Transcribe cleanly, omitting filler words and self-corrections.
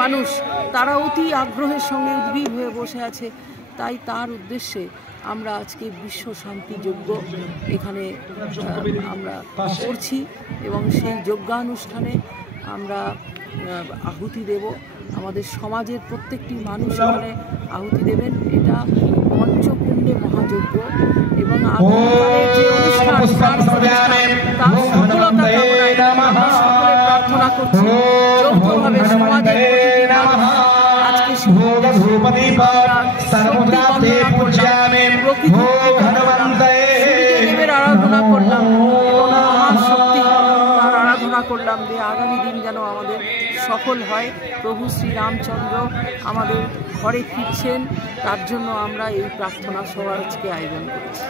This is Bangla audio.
মানুষ তারা অতি আগ্রহের সঙ্গে উদ্গ্রীব হয়ে বসে আছে। তাই তার উদ্দেশ্যে আমরা আজকে বিশ্ব শান্তি যজ্ঞ এখানে আমরা করছি এবং সেই যজ্ঞানুষ্ঠানে আমরা আহুতি দেব। আমাদের সমাজের প্রত্যেকটি মানুষ এখানে আহুতি দেবেন। এটা পঞ্চকুণ্ডে মহাযজ্ঞ এবং আগামীকালের যে অনুষ্ঠান তার সফলতা কামনায় আমরা সকলে প্রার্থনা করছি যৌথভাবে সমাজের আজকে দেবের আরাধনা করলাম এবং মহাশক্তি তার আরাধনা করলাম যে আগামী দিন যেন আমাদের সফল হয়। প্রভু শ্রীরামচন্দ্র আমাদের ঘরে ফিরছেন, তার জন্য আমরা এই প্রার্থনা সভা আজকে আয়োজন করেছি।